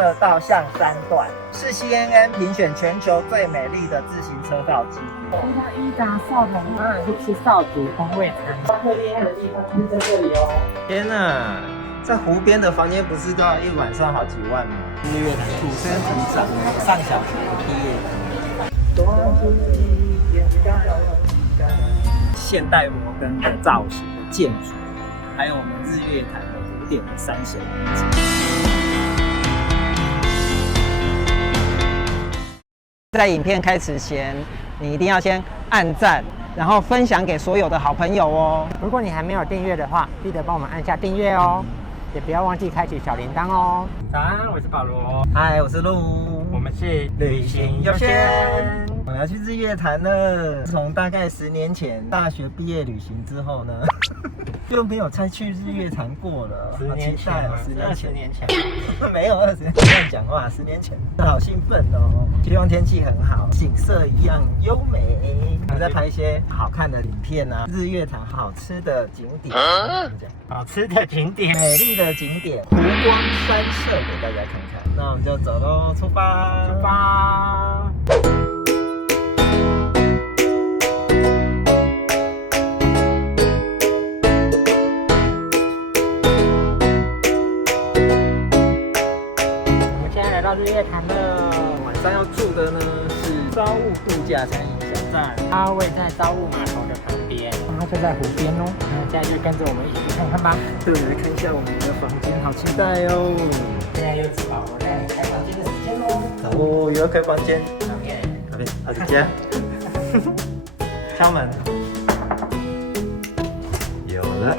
社到象山段，是 CNN 评选全球最美丽的自行车道之一。那伊达少同当然是吃少族风味餐，最厉害的地方就是在这里哦。天哪，在湖边的房间不是都要一晚上好几万吗？日月潭土生土长，上小学毕业。现代摩登的造型的建筑，还有我们日月潭的古典的山水遗迹。在影片开始前，你一定要先按赞，然后分享给所有的好朋友哦。如果你还没有订阅的话，记得帮我们按下订阅哦，也不要忘记开启小铃铛哦。早安，我是保罗。嗨，我是陆，我们是旅行优先。我要去日月潭了。从大概10年前大学毕业旅行之后呢，就没有再去日月潭过了。 10年前吗？20年前没有20年前讲话，10年前，好兴奋哦！希望天气很好，景色一样优美。我在拍一些好看的影片啊，日月潭好吃的景点，好吃的景点，美丽的景点，湖光山色给大家看看。那我们就走喽，出发！出发！到日月潭了，晚上要住的呢是朝雾度假餐饮小站，它位在朝雾码头的旁边，它就在湖边哦。那现在就跟着我们一起去看看吧。对，来看一下我们的房间，好期待哦！现在又是保罗带你开房间的时间喽。哦，有要开房间。OK，好的家。敲门。有了。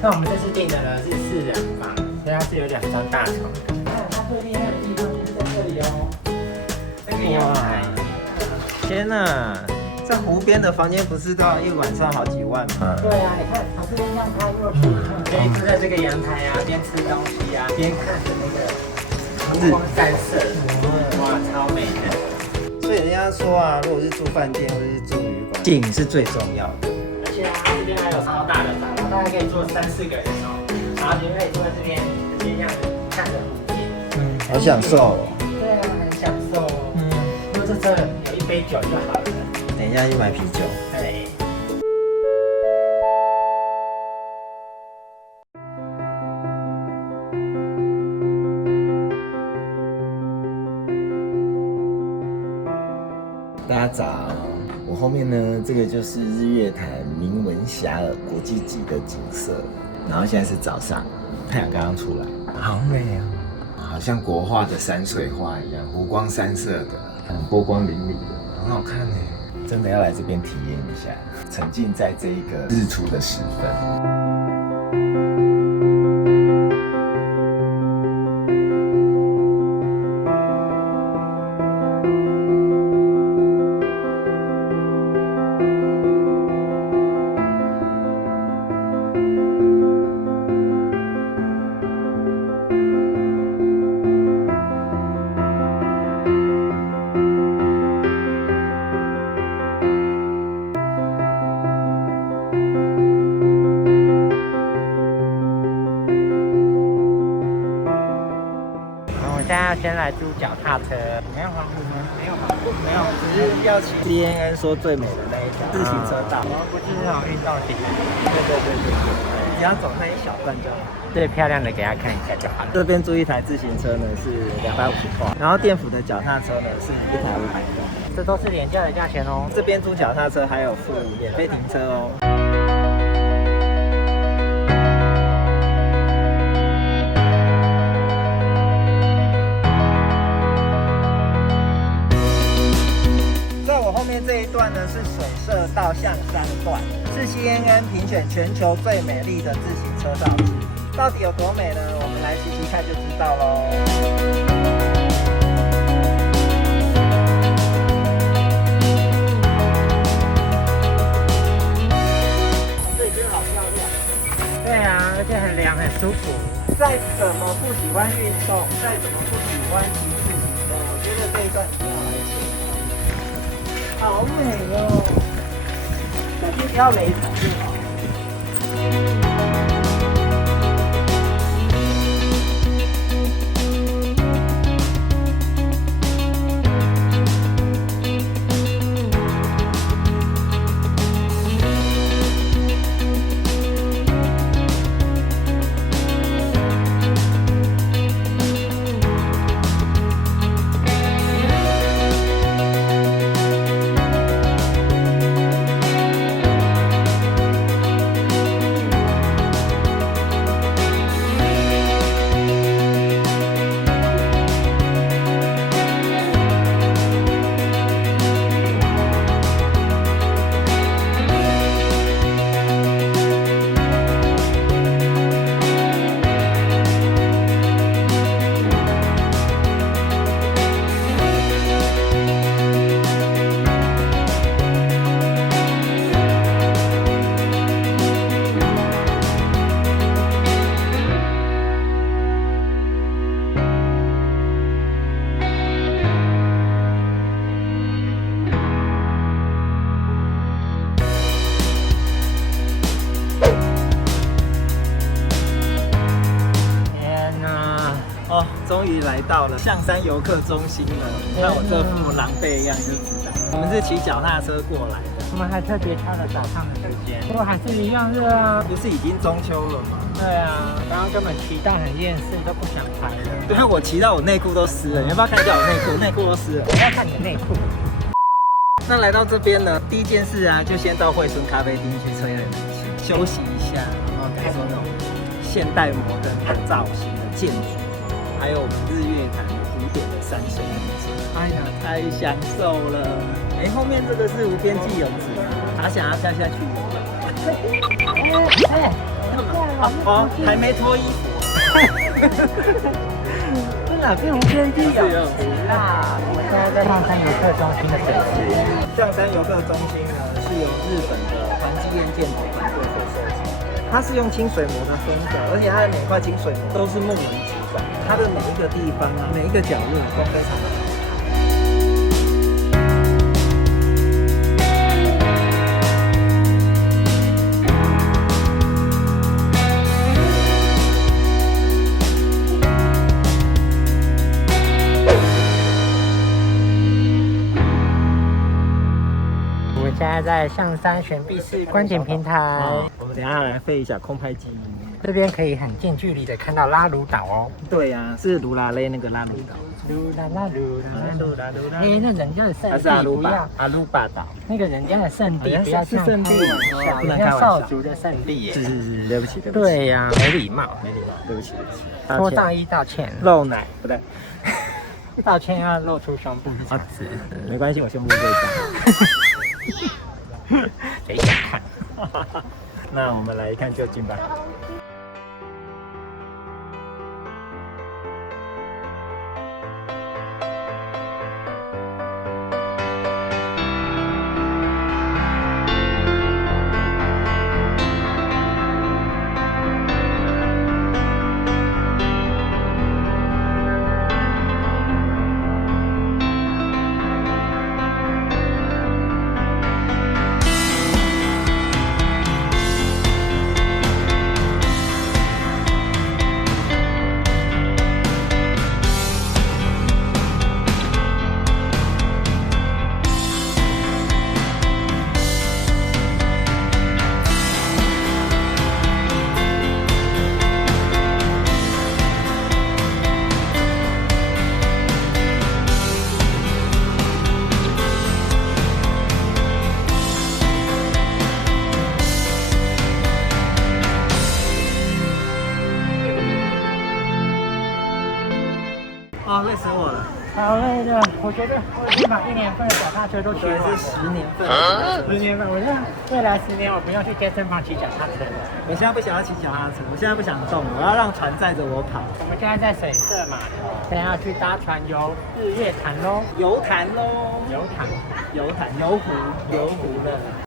那我们这次订的呢是4人房，所以它是有2张大床的。它最厉害的地方就是在这里哦，这个阳台。天哪，在湖边的房间不是都要一晚上好几万吗？对啊，你看从这边这样开过去，可以坐在这个阳台啊，边吃东西啊，边看着那个湖光山色，哇，超美的。所以人家说啊，如果是住饭店或者是住旅馆，景是最重要的。而且啊，这边还有超大的帐篷，大概可以坐3-4个人哦。然后你可以坐在这边，直接这样子看着湖景。好享受哦。对啊，很享受哦。因为这有一杯酒就好了。等一下去买啤酒。对。大家早，我后面呢，这个就是日月潭名闻遐迩国际级的景色。然后现在是早上，太阳刚刚出来，好美啊，好像国画的山水画一样，湖光山色的，很波光粼粼的，很好看呢。真的要来这边体验一下，沉浸在这一个日出的时分。现在要先来租脚踏车，没有黄埔吗？没有黄埔，没有，只是要骑 CNN 说最美的那一条自行车道。不是那种运动型的。对，只要走那一小段就好。最漂亮的给他看一下就好了。这边租一台自行车呢是250块，然后电辅的脚踏车呢是一台500块。这都是廉价的价钱哦。这边租脚踏车还有附免费停车哦。后面这一段呢是水社到象山段，是 CNN 评选全球最美丽的自行车道之一。到底有多美呢？我们来骑骑看就知道喽。这边好漂亮。对啊，而且很凉，很舒服。再怎么不喜欢运动，再怎么不喜欢骑自行车，我觉得这一段一定要来骑。好美哦！手机不要雷惨就好。终于来到了象山游客中心了。看我这副狼狈样就知道，我们是骑脚踏车过来的。我们还特别挑了早上的时间，不过还是一样热啊。不是已经中秋了吗？对啊，刚刚根本骑到很厌世，都不想拍了。对，我骑到我内裤都湿了，你要不要看一下我内裤？内裤都湿了。我要看你的内裤。那来到这边呢，第一件事啊，就先到惠孙咖啡厅去吹冷气，休息一下，然后感受那种现代摩登的造型的建筑，还有我们日月潭古典的山水美景。哎呀，太享受了！哎，后面这个是无边际泳池，他想要跳下去。哦，还没脱衣服。这哪边无边际泳池啦？我们现在在象山游客中心的水池。象山游客中心呢，是由日本的环基彦建筑团队所设计，它是用清水模的风格，而且它的每块清水模都是木纹质感，它的每一个地方啊，每一个角落都非常的好看。现在在象山悬臂式观景平台，我们等一下来飞一下空拍机。这边可以很近距离的看到拉鲁岛哦。对呀，是卢拉勒那个拉鲁岛。鲁拉拉鲁拉，哎，那人家的圣地，还是阿鲁巴？阿鲁巴岛，那个人家的圣地，不要是圣地，不能开玩笑。少族的圣地，是，对不起，对不起。对呀，没礼貌，对不起。脱上衣道歉，露奶不对，道歉要露出胸部。啊，没关系，我胸部最大。谁想看？那我们来一看究竟吧。哦，累死我了，好累的。我觉得我已经把1年份的脚踏车都骑完了。是10年份，10年份。我觉得未来10年我不用去健身房骑脚踏车了。我现在不想要骑脚踏车，我现在不想动，我要让船载着我跑。我们现在在水社码头，现在要去搭船游日月潭喽。游潭喽，游潭，游湖了。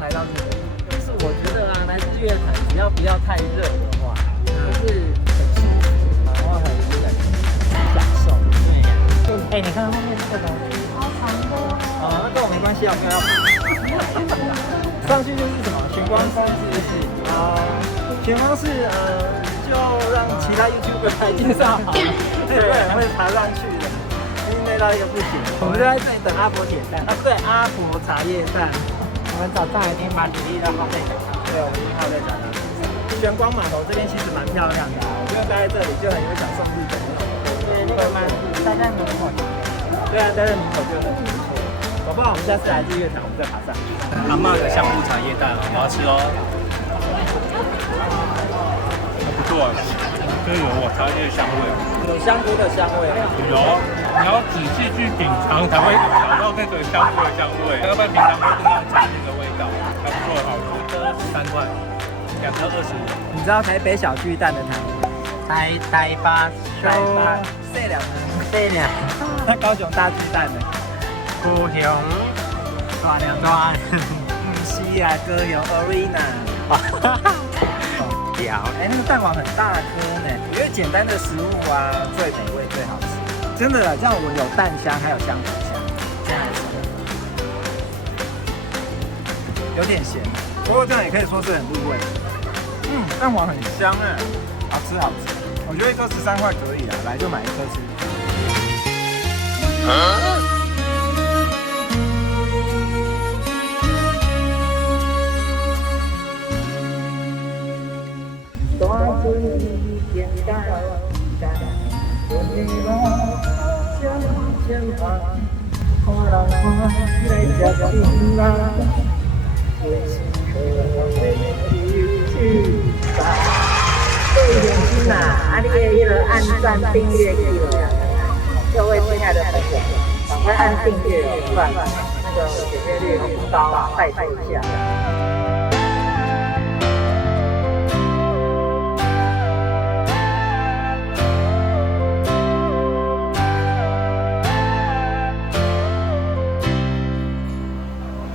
来到这里，就是我觉得啊，来日月潭只要不要太热的话，就是很舒服，然后很享受。对，哎，你看后面这个超长的。那跟我没关系啊，我没有要爬。上去就是什么玄光山，是不是？玄光是就让其他 YouTuber 来介绍好了，对，会爬上去的，因为累到一个不行。我们就在这里等阿婆铁蛋啊，对，阿婆茶叶蛋。我们早上已经把体力都耗在脚上，对，我们已经耗在脚上。玄光码头这边其实蛮漂亮的，我觉得待在这里就很有享受日本。对，那个蛮待在门口。对啊，待在门口就很不错。搞不好我们下次来日月潭，我们再爬上去。阿嬷的香菇茶叶蛋，我要吃哦。不错，就是有我茶叶香味，有香菇的香味。有，你要仔细去品尝才会找到那个香菇的香味，要不然平常会跟它差那个味道。还不错，好吃，13块。2颗25。你知道台北小巨蛋的台吗？台巴这两个，那高雄大巨蛋的，高雄大两大，不是啊，高雄 Arena。屌，哎，那个蛋黄很大颗呢。我觉得简单的食物啊，最美味最好吃。真的啦，这样我们有蛋香，还有香肠香，这样子。有点咸，不过这样也可以说是很入味。蛋黄很香哎，好吃好吃。我觉得1颗13块可以啊，来就买1颗吃。大嘴简单，我的梦向前跑，看人看来接近啦，为时刻要去吧。点心呐，你可以按赞订阅起来。各位亲爱的朋友，赶快按订阅哦，不然那个点阅率很不高啊，拜托一下。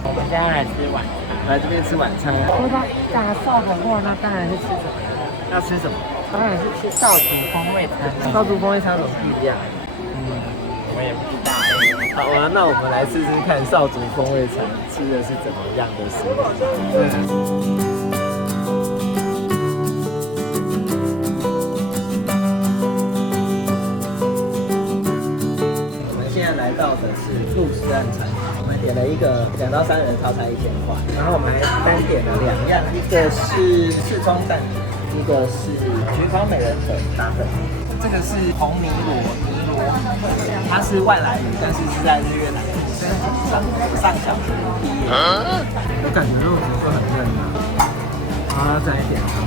我们现在来吃晚餐，来这边吃晚餐。说到大少的话，那当然是吃什么？要吃什么？当然是吃少族风味餐。少族风味餐有什么不一样？我也不知道。好啊，那我们来试试看少族风味餐吃的是怎么样的食物。我们现在来到的是鹿食岸餐厅，我们点了一个2到3人套餐1000块，然后我们还单点了2样，一个是赤葱蛋卷，一个是焗烤美人粉打粉。这个是红尼罗，它是外来语，但是是在日月潭上小学毕业。我感觉肉质会很嫩啊，然后再一点汤。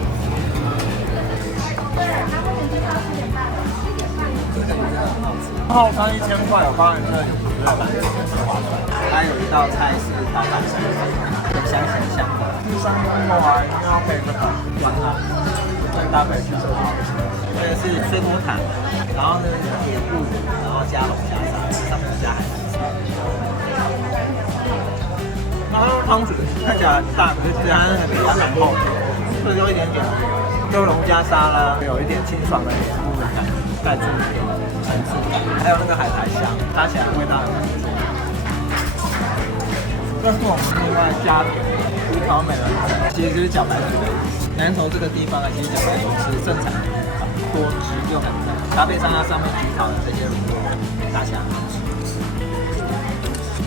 套餐1000块，有包含这个就不是蛮划算。它有一道菜是包含香的，山东的话一定要配这个软汤，再搭配去色汤。这个是水果塔，然后呢铁布，然后加龙虾沙，上面加海南丝。然后汤水看起来很大，可是其实它那个底还蛮厚的，所以有一点点就龙虾沙拉，有一点清爽的铁布的感觉，带出一点层次感，还有那个海苔香，搭起来味道很不错。这是我们另外加的焗烤美人粉，其实就是茭白鱼的意思。南投这个地方啊，其实茭白鱼是盛产的鱼烤，多汁又很嫩，搭配上它上面焗烤的这些乳酪，搭起来很好吃。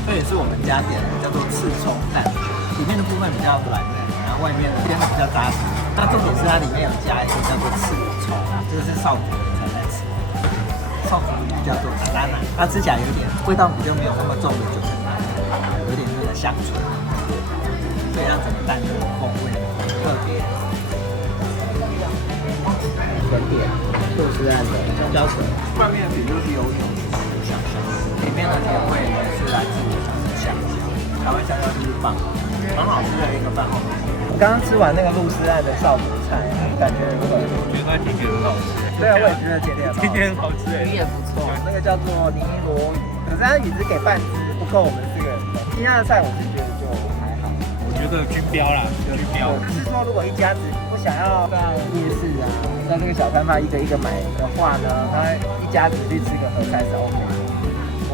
这也是我们家点的，叫做赤葱蛋卷，里面的部分比较软嫩，然后外面的边比较扎实。那重点是它里面有加一个叫做赤葱，这个是少族人才在吃，少族语叫做达达奶，它吃起来有点味道比较没有那么重的酒精奶，有点那个香醇，所以让整个蛋的风味很特别。甜点，鹿食岸的香蕉水，外面的皮就是有种香香，里面的甜味呢是来自于像是香蕉，台湾香蕉就是棒，蛮好吃的一个饭后。我刚刚吃完那个鹿食岸的少主菜，感觉如何？我觉得甜点很好吃。对啊，我也觉得甜点很好吃。甜点很好吃。鱼也不错，那个叫做尼罗鱼，可是它鱼只给半只，不够我们4个人分。其他的菜我是觉得就还好。我觉得均标啦，均标。是说如果一家子不想要上夜市啊，在这个小摊贩一个一个买的话呢，他一家子去吃个合菜是 OK 的。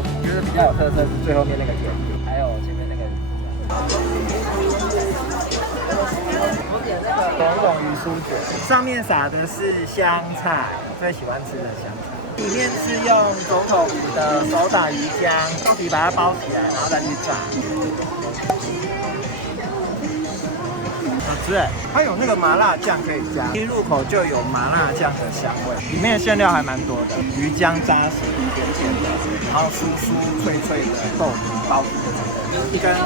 我觉得比较有特色是最后面那个甜点，还有前面那个。我点那个种种鱼酥卷，上面撒的是香菜，最喜欢吃的香菜。里面是用种种鱼的手打鱼浆，豆皮把它包起来，然后再去炸。好吃哎，它有那个麻辣酱可以加，一入口就有麻辣酱的香味，里面的馅料还蛮多的，鱼浆扎实甜甜的，然后酥酥脆脆的豆皮包住的这个，一根50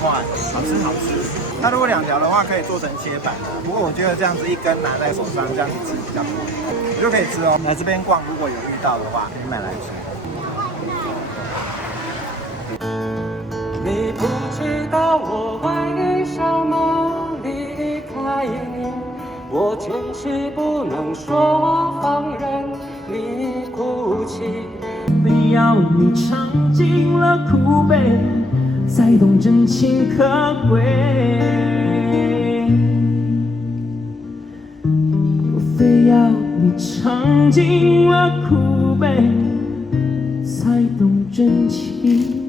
块，好吃好吃。它如果2条的话，可以做成切板的，不过我觉得这样子一根拿在手上，这样子吃比较过瘾，你就可以吃哦。来这边逛，如果有遇到的话，可以买来吃。你不知道我为什么离开你。坚持不能说我放任你哭泣，非要你尝尽了苦悲，才懂真情可贵。非要你尝尽了苦悲，才懂真情。